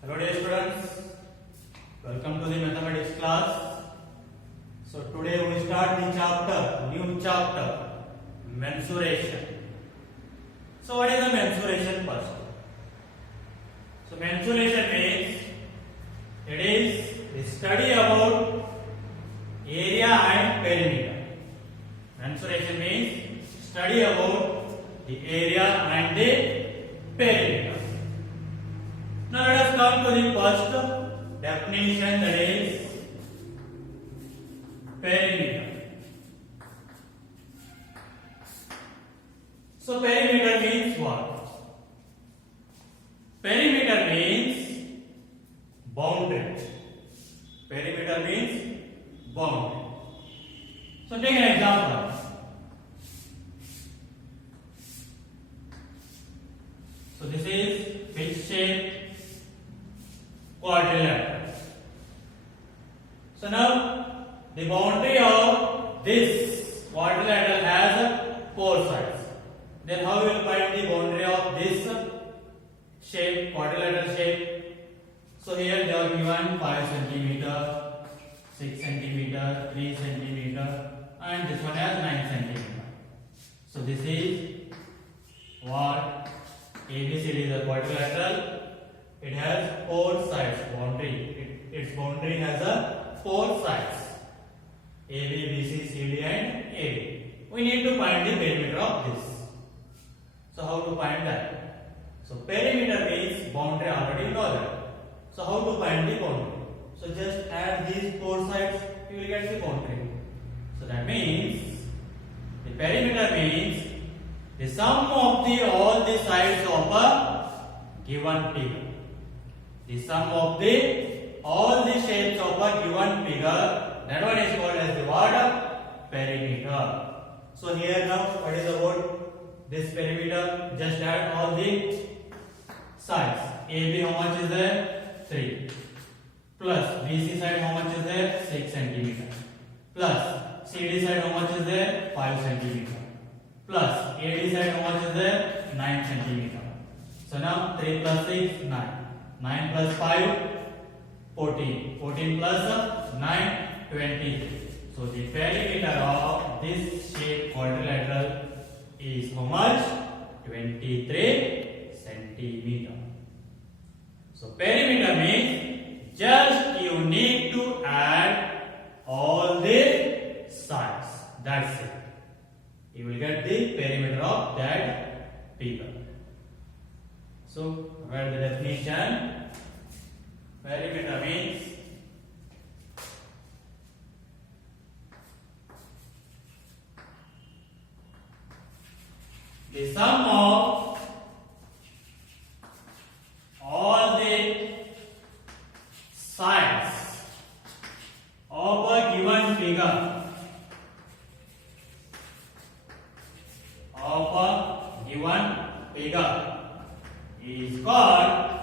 Hello dear students, welcome to the mathematics class. So today we start the new chapter, mensuration. So what is the mensuration first? So mensuration means it is the study about area and perimeter. Mensuration means study about the area and the perimeter. Now let us come to the first definition, that is perimeter. So perimeter means what? Perimeter means boundary. Perimeter means boundary. So take an example. So this is fish shape quadrilateral. So now the boundary of this quadrilateral has four sides. Then how we will find the boundary of this shape, quadrilateral shape? So here they are given 5 centimeter, 6 centimeter, 3 centimeter, and this one has 9 centimeter. So this is what ABCD is a quadrilateral. It has four sides boundary. Its boundary has four sides, AB, BC, CD and AD. We need to find the perimeter of this. So how to find that? So perimeter means boundary, already know that. So how to find the boundary? So just add these four sides, you will get the boundary. So that means the perimeter means the sum of all the sides of a given figure. The sum of all the shapes of a given figure, that one is called as the what? Perimeter. So here now what is about this perimeter? Just add all the sides. AB how much is there? 3. Plus BC side how much is there? 6 centimeter. Plus CD side how much is there? 5 centimeter. Plus AD side how much is there? 9 centimeter. So now 3 plus 6, 9. 9 plus 5, 14. 14 plus 9, 23. So the perimeter of this shape quadrilateral is how much? 23 centimeter. So perimeter means just you need to add all the sides. That's it. You will get the perimeter of that figure. So where the definition? Perimeter means the sum of all the sides of a given figure, is called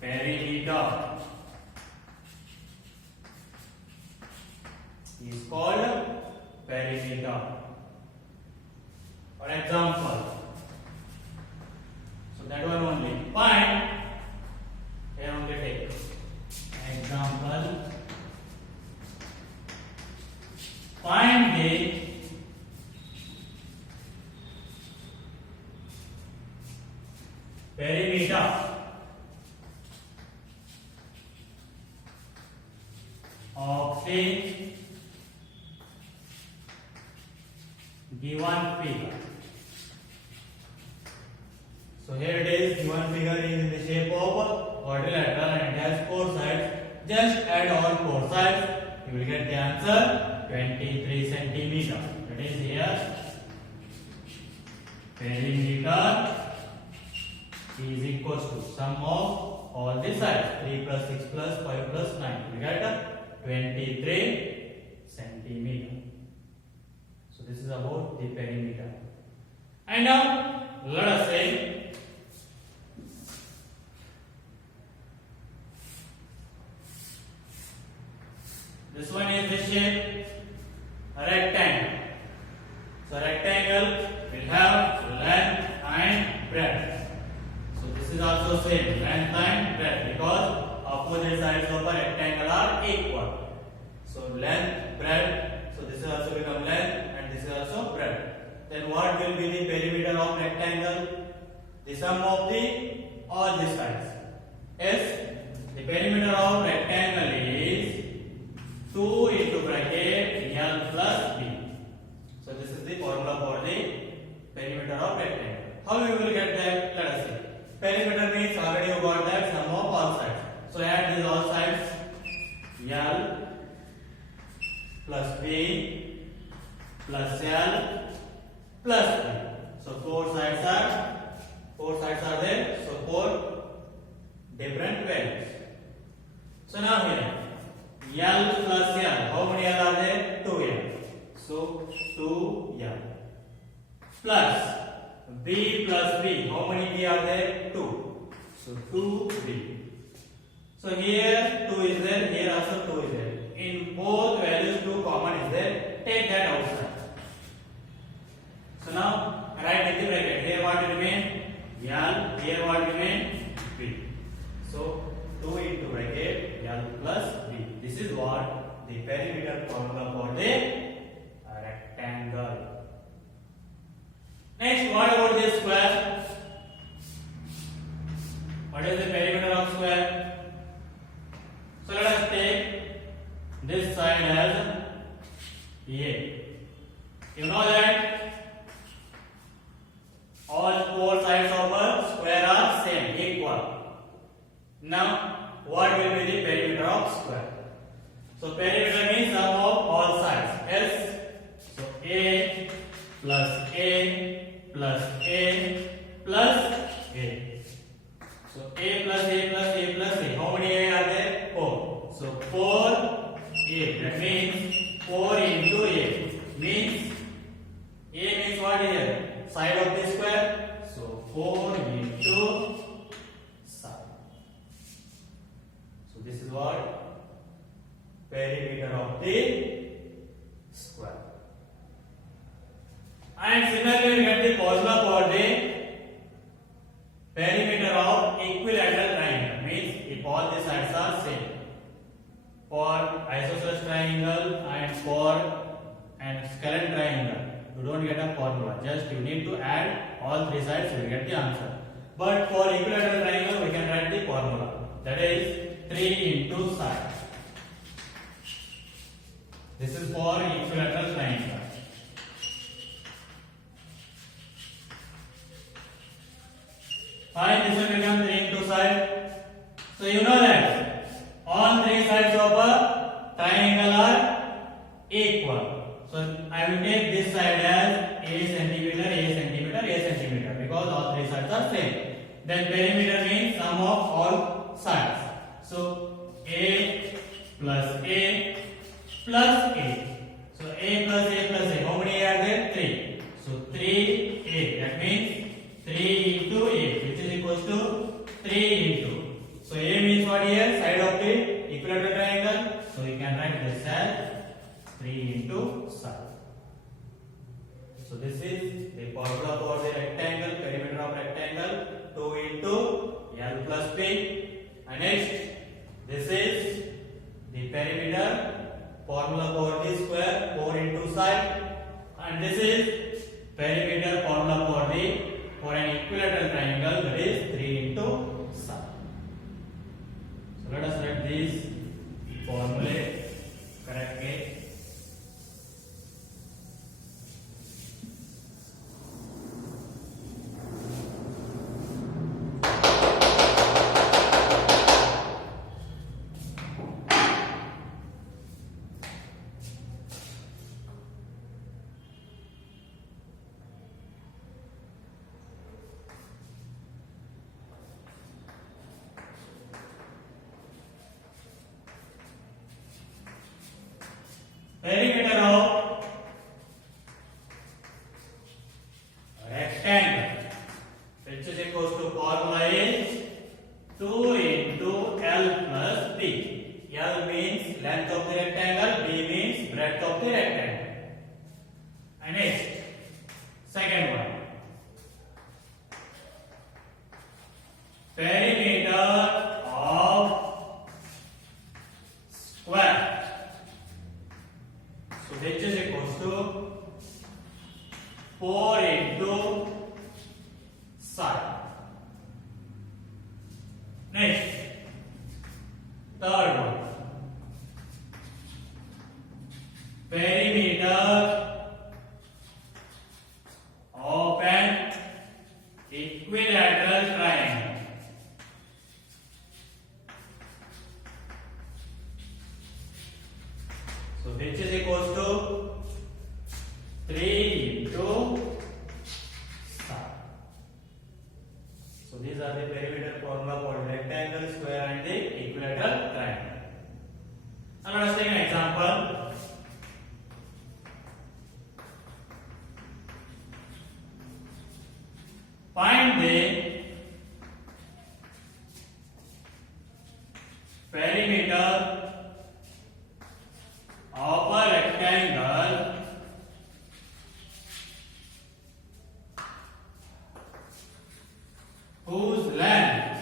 perimeter. Is called perimeter. For example, so that one only. Find, here only take example. Find the perimeter of the given figure. So here it is, given figure is in the shape of quadrilateral and it has four sides. Just add all four sides, you will get the answer 23 centimeter. That is here perimeter is equals to sum of all the sides, 3 plus 6 plus 5 plus 9. We get 23 centimeter. So this is about the perimeter. And now let us say this one is the shape rectangle. So rectangle will have length and breadth. So this is also same length and breadth because opposite sides of a rectangle are equal. So length, breadth. So this will also become length and this is also breadth. Then what will be the perimeter of rectangle? The sum of the all these sides. Yes, the perimeter of rectangle is 2 into bracket L plus B. So this is the formula for the perimeter of rectangle. How we will get that? Let us see. Perimeter means already you got that sum of all sides. So add these all sides. L plus B plus L plus B. So four sides are there. So four different values. So now here L plus L. How many L are there? 2L. So 2L plus B plus B. How many B are there? 2. So 2B. So here 2 is there. Here also 2 is there. In both values 2 common is there. Take that outside. So now write in the bracket. Here what remain? L. Here what remain? B. So 2 into bracket L plus B. This is what the perimeter formula for the rectangle. Next, what about this square? What is the perimeter of square? So let us take this side as A. You know that all four sides of a square are same, equal. Now, what will be the perimeter of square? So perimeter means sum of all sides. S. So A plus A plus A plus A. So A plus A plus A plus A. How many A are there? 4. So 4A. That means 4 into A. Means A means what here? Side of the square. So 4 into side. So this is what perimeter of the square. And similarly we get the formula for the perimeter of equilateral triangle. Means if all the sides are same. For isosceles triangle and for an scalene triangle, you don't get a formula. Just you need to add all three sides, you will get the answer. But for equilateral triangle, we can write the formula. That is 3 into side. This is for equilateral triangle. Fine, this will become 3 into side. So you know that all three sides of a triangle are equal. So I will take this side as A centimeter, A centimeter, A centimeter because all three sides are same. Then perimeter means sum of all sides. So A plus A plus A. So A plus A plus A. How many are there? 3. So 3A. That means 3 into A, which is equals to 3 into. So A means what here? Side of the equilateral triangle. So you can write this as 3 into side. So this is the formula for the rectangle, perimeter of rectangle, 2 into L plus B. And next, this is the perimeter formula for the square, 4 into side. And this is perimeter formula for an equilateral triangle, that is 3 into side. So let us write these formulae correctly. Perimeter of rectangle, which is equals to formula is 2 into L plus B. L means length of the rectangle, B means breadth of the rectangle. And next, second one, perimeter 4 into side. Next, third one. Perimeter of an equilateral triangle. So which is equals to 3 into side. So these are the perimeter formula for rectangle, square and the equilateral triangle. Now let us take an example. Find the perimeter of a rectangle whose length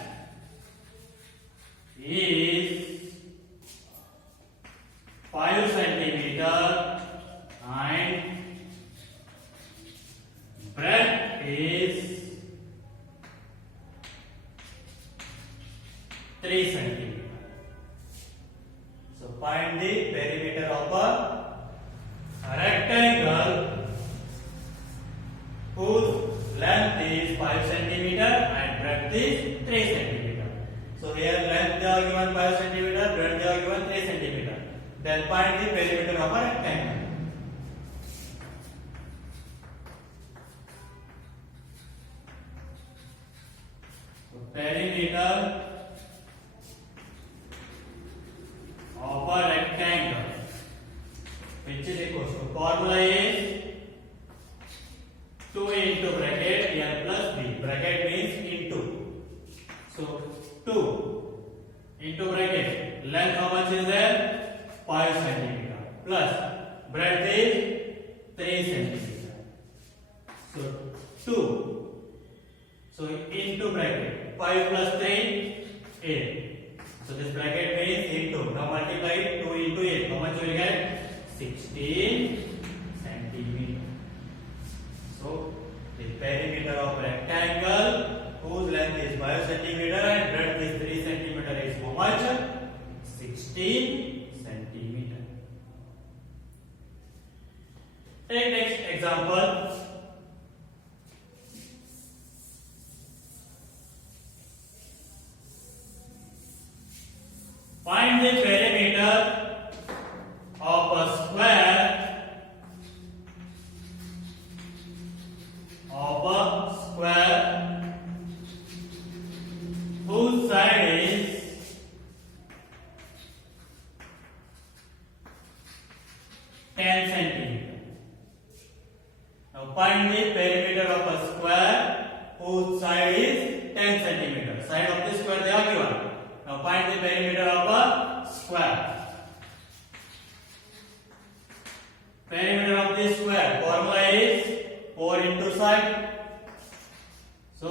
is 5 centimeter and breadth is 3 centimeter. So find the perimeter of a rectangle whose length is 5 centimeter and breadth is 3 centimeter. So here length they are given 5 centimeter, breadth they are given 3 centimeter. Then find the perimeter of a rectangle. So perimeter of a rectangle, which is equals to, formula is 2 into bracket l plus b. Bracket means into. So 2 into bracket, length how much is there? 5 centimeter plus breadth is 3 centimeter. So 2. So into bracket, 5 plus 3, 8. So this bracket means into. Now multiply 2 into 8. How much you will get? 16 centimeter. So the perimeter of rectangle whose length is 5 centimeter and breadth is 3 centimeter is how much? 16 centimeter. Take next example. Find the perimeter of a square whose side is 10 centimeter. Now find the perimeter of a square whose side is 10 centimeter. Side of the square they are given. Now find the perimeter of a square. Perimeter of the square formula is 4 into side. So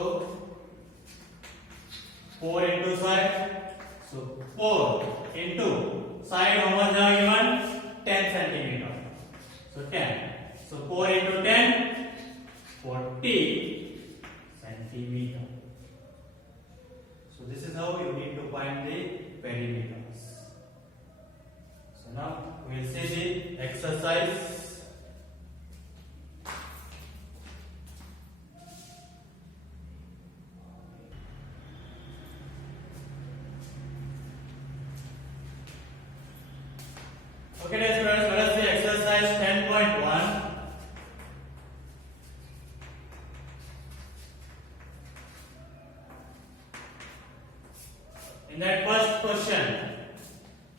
4 into side. So 4 into side how much are given? 10 centimeter. So 10. So 4 into 10, 40 centimeter. So this is how you need to find the perimeters. So now we will see the exercise. Okay, dear students, let us see exercise 10.1. In that first question,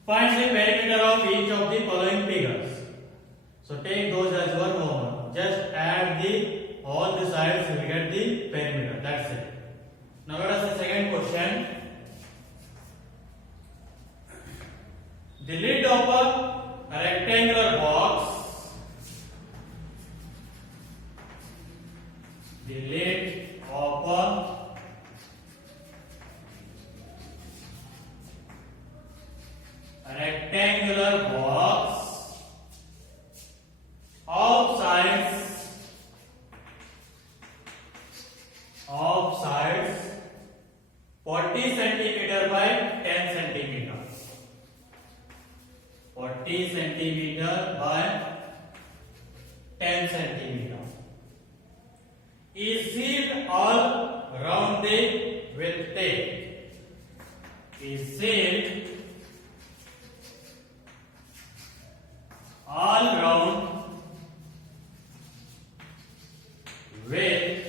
find the perimeter of each of the following figures. So take those as your homework. Just add all the sides, you will get the perimeter. That's it. Now let us see second question. The lid of a rectangular box. The lid of a rectangular box of size centimeter. Is sealed all round with tape. Is sealed all round with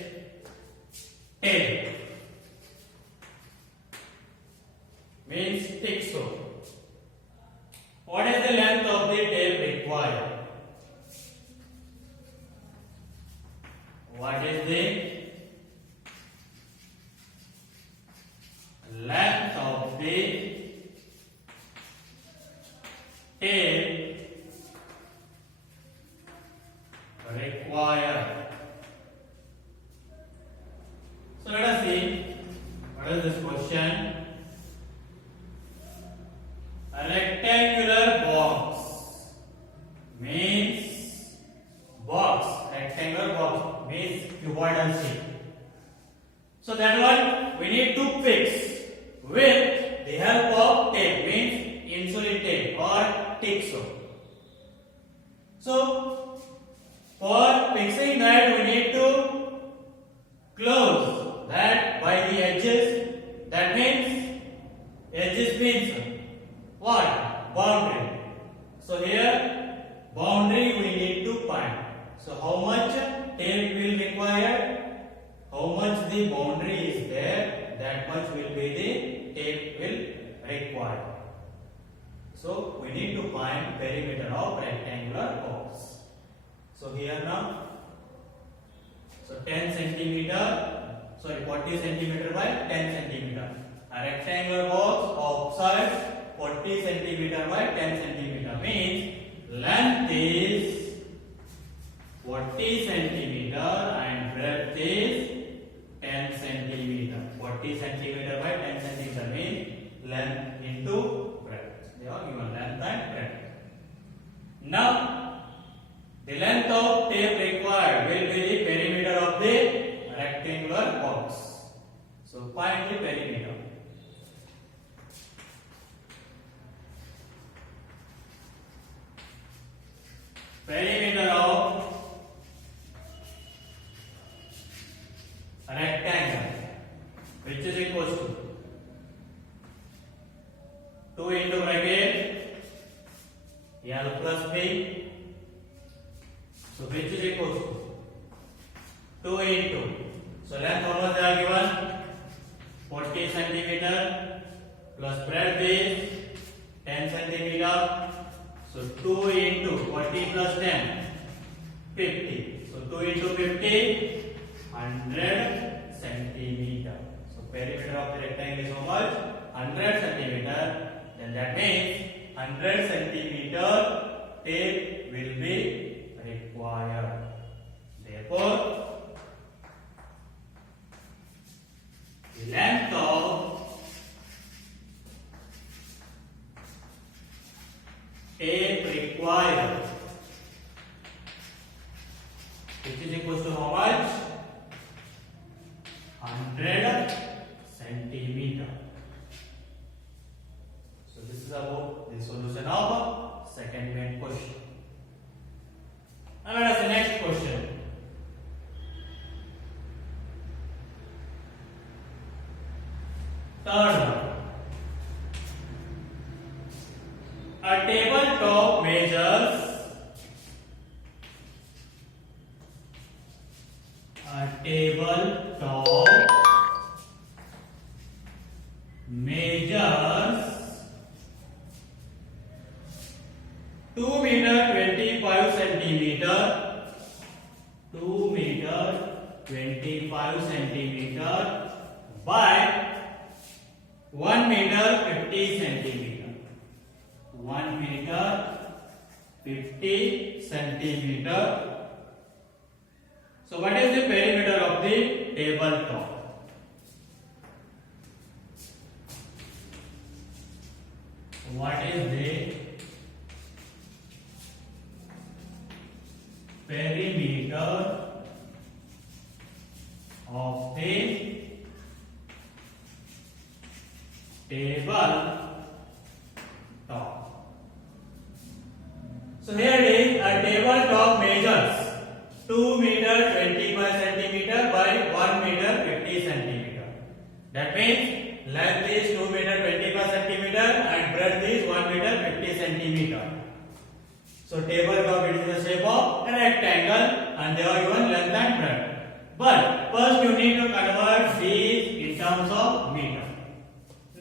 tape. Means thick soap. What is the length of the tape required? What is the length of the tape required? So let us see what is this question. A rectangular box means rectangular box means cuboidal shape. So that one we need to fix with the help of tape, means insulin tape or thick soap. So for fixing that we need to close that by the edges. That means edges means what? Boundary. So here boundary we need to find. So how much tape will require? How much the boundary is there, that much will be the tape will require. So we need to find perimeter of rectangular box. So here now, so 10 centimeter, sorry 40 centimeter by 10 centimeter. A rectangular box of size 40 centimeter by 10 centimeter means length is 40 centimeter and breadth is 10 centimeter. 40 centimeter by 10 centimeter means length into breadth. They are given length and breadth. Now the length of tape required will be the perimeter of the rectangular box. So find the perimeter. Perimeter of a rectangle, which is equals to 2 into bracket L plus B. So which is equals to 2 into. So length how much they are given? 40 centimeter plus breadth is 10 centimeter. So 2 into 40 plus 10, 50. So 2 into 50, 100 centimeter. So perimeter of the rectangle is how much? 100 centimeter. Then that means 100 centimeter tape will be required. Therefore, the length of tape required, which is equal to how much? 100 centimeter. So this is about the solution of second main question. And let us the next question. Third one. A tabletop measures measures 2 meter 25 centimeter, 2 meter 25 centimeter by 1 meter 50 centimeter, 1 meter 50 centimeter. So what is the perimeter of the tabletop? What is the perimeter of the tabletop? So here it is, a tabletop measures 2 2 meter 25 centimeter by 1 meter 50 centimeter. That means length is 2 meter 25 centimeter and breadth is 1 meter 50 centimeter. So tabletop it is the shape of a rectangle and they are given length and breadth. But first you need to convert these in terms of meter.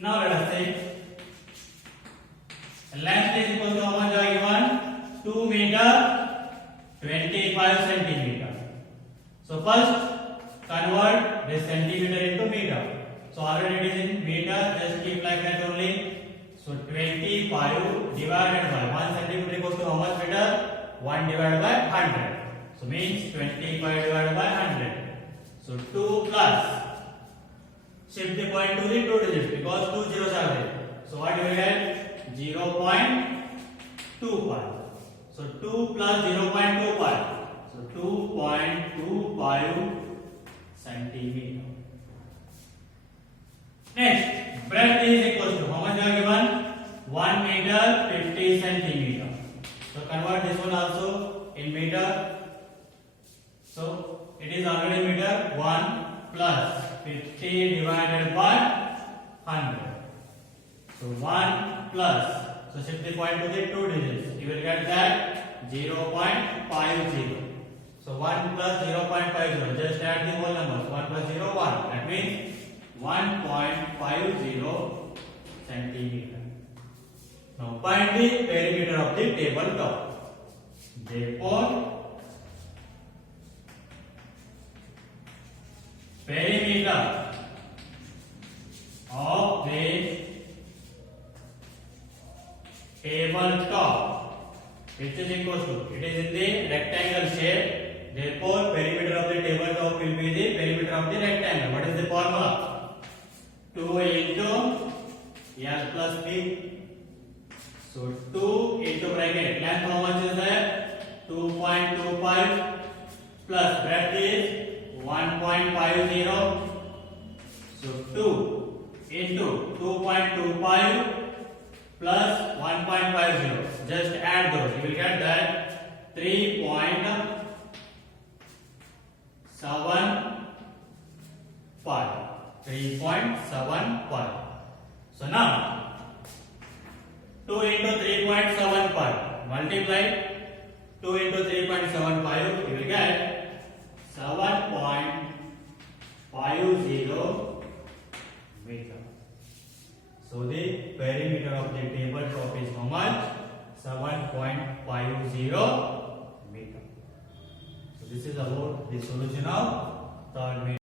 Now let us say length is equal to how much are given? 2 meter 25 centimeter. So first convert this centimeter into meter. So already it is in meter, just keep like that only. So 25 divided by 1 centimeter equals to how much meter? 1 divided by 100. So means 25 divided by 100. So 2 plus, shift the point to the 2 digits because 2 zeros are there. So what you will get? 0.25. So 2 plus 0.25. So 2.25 centimeter. Next, breadth is equal to how much are given? 1 meter 50 centimeter. So convert this one also in meter. So it is already meter. 1 plus 50 divided by 100. So 1 plus. So shift the point to the 2 digits. You will get that 0.50. So 1 plus 0.50. Just add the whole numbers. 1 plus 0, 1. That means 1.50 centimeter. Now find the perimeter of the tabletop. Therefore, perimeter of the tabletop, which is equal to, it is in the rectangle shape. Therefore, perimeter of the tabletop will be the perimeter of the rectangle. What is the formula? 2 into L plus B. So 2 into bracket. Length how much is there? 2.25 plus breadth is 1.50. So 2 into 2.25 plus 1.50. Just add those. You will get that 3.75. So now 2 into 3.75 multiply 2 into 3.75, you will get 7.50 meter. So the perimeter of the tabletop is how much? 7.50 meter. So this is about the solution of third meter.